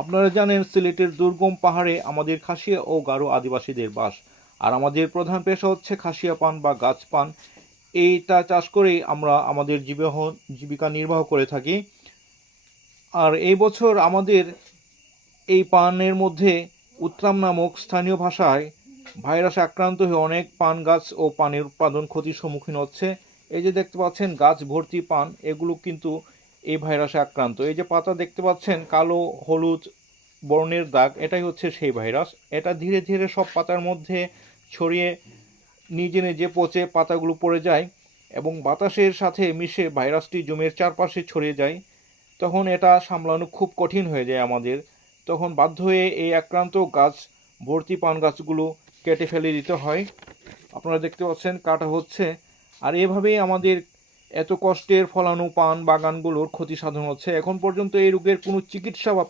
আপনারা জানেন সিলেটের দুর্গম পাহাড়ে আমাদের খাসিয়া ও গারো আদিবাসীদের বাস। আর আমাদের প্রধান পেশা হচ্ছে খাসিয়া পান বা গাছ পান। এইটা চাষ করেই আমরা আমাদের জীবিকা নির্বাহ করে থাকি। আর এই বছর আমাদের এই পানের মধ্যে উত্তরাম নামক স্থানীয় ভাষায় ভাইরাসে আক্রান্ত হয়ে অনেক পান গাছ ও পানের উৎপাদন ক্ষতির সম্মুখীন হচ্ছে। এই যে দেখতে পাচ্ছেন গাছ ভর্তি পান, এগুলো কিন্তু এই ভাইরাসে আক্রান্ত। এই যে পাতা দেখতে পাচ্ছেন কালো হলুদ বর্ণের দাগ, এটাই হচ্ছে সেই ভাইরাস। এটা ধীরে ধীরে সব পাতার মধ্যে ছড়িয়ে নিজে নিজে পচে পাতাগুলো পড়ে যায় এবং বাতাসের সাথে মিশে ভাইরাসটি জমির চারপাশে ছড়িয়ে যায়। তখন এটা সামলানো খুব কঠিন হয়ে যায় আমাদের। তখন বাধ্য হয়ে এই আক্রান্ত গাছ ভর্তি পান গাছগুলো কেটে ফেলে দিতে হয়। আপনারা দেখতে পাচ্ছেন কাটা হচ্ছে। আর এভাবেই আমাদের এত কষ্টের ফলানো পান বাগানগুলোর ক্ষতি সাধন হচ্ছে। এখন পর্যন্ত এই রোগের কোনো চিকিৎসা বা